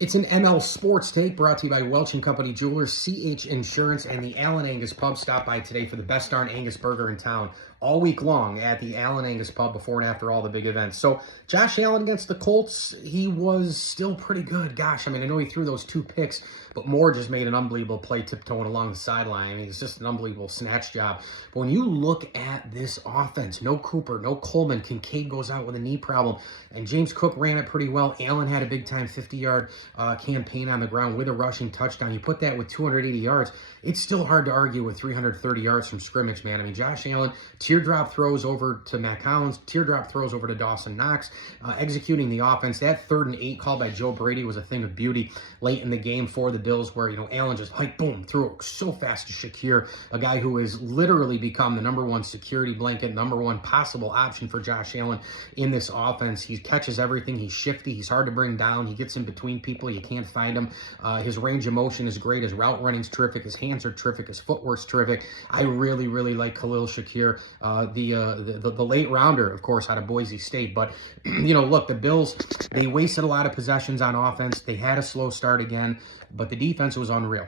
It's an ML Sports Take brought to you by Welch & Company Jewelers, CH Insurance, and the Allen Angus Pub. Stop by today for the best darn Angus burger in town all week long at the Allen Angus Pub before and after all the big events. So Josh Allen against the Colts, he was still pretty good. Gosh, I mean, I know he threw those 2 picks, but Moore just made an unbelievable play tiptoeing along the sideline. I mean, it's just an unbelievable snatch job. But when you look at this offense, no Cooper, no Coleman, Kincaid goes out with a knee problem, and James Cook ran it pretty well. Allen had a big-time 50-yard campaign on the ground with a rushing touchdown. You put that with 280 yards, it's still hard to argue with 330 yards from scrimmage, man. I mean, Josh Allen, teardrop throws over to Matt Collins, teardrop throws over to Dawson Knox, executing the offense. That 3rd and 8 call by Joe Brady was a thing of beauty late in the game for the Bills, where, you know, Allen just, like, boom, threw it so fast to Shakir, a guy who has literally become the #1 security blanket, #1 possible option for Josh Allen in this offense. He catches everything. He's shifty. He's hard to bring down. He gets in between people. You can't find him. His range of motion is great. His route running's terrific. His hands are terrific. His footwork's terrific. I really, really like Khalil Shakir, the late rounder, of course, out of Boise State. But, you know, look, the Bills, they wasted a lot of possessions on offense. They had a slow start again, but the defense was unreal.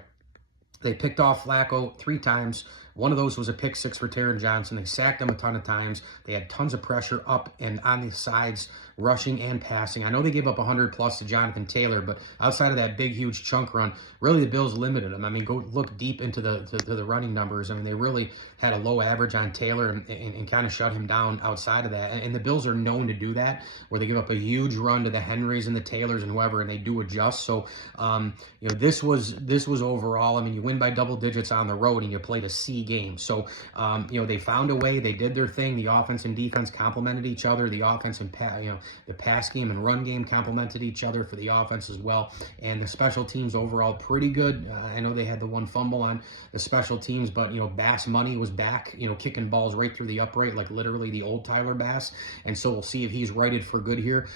They picked off Flacco 3 times. One of those was a pick 6 for Taron Johnson. They sacked him a ton of times. They had tons of pressure up and on the sides, rushing and passing. I know they gave up 100+ to Jonathan Taylor, but outside of that big, huge chunk run, really the Bills limited him. I mean, go look deep into the running numbers. I mean, they really had a low average on Taylor and kind of shut him down outside of that. And the Bills are known to do that, where they give up a huge run to the Henrys and the Taylors and whoever, and they do adjust. So, you know, this was overall, I mean, you win by double digits on the road and you played a C game. So, you know, they found a way. They did their thing. The offense and defense complemented each other. The offense and the pass game and run game complemented each other for the offense as well. And the special teams overall pretty good. I know they had the 1 fumble on the special teams, but, you know, Bass Money was back, you know, kicking balls right through the upright, like literally the old Tyler Bass. And so we'll see if he's righted for good here.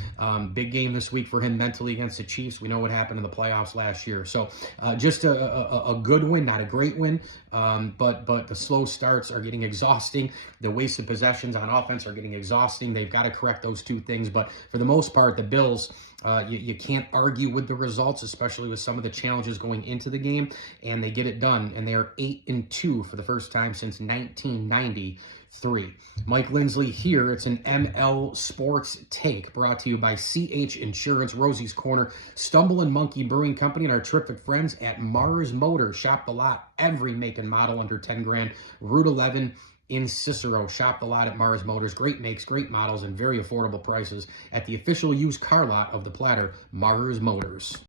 Big game this week for him mentally against the Chiefs. We know what happened in the playoffs last year. So just a good win, not a great win, but the slow starts are getting exhausting. The wasted possessions on offense are getting exhausting. They've got to correct those 2 things. But for the most part, the Bills, you can't argue with the results, especially with some of the challenges going into the game, and they get it done. And they are 8-2 for the first time since 1993. Mike Lindsley here. It's an ML Sports Take brought to you by CH Insurance, Rosie's Corner, Stumble and Monkey Brewing Company, and our terrific friends at Mars Motors. Shop the lot, every make and model under 10 grand. Route 11 in Cicero. Shop the lot at Mars Motors. Great makes, great models, and very affordable prices at the official used car lot of the Platter, Mars Motors.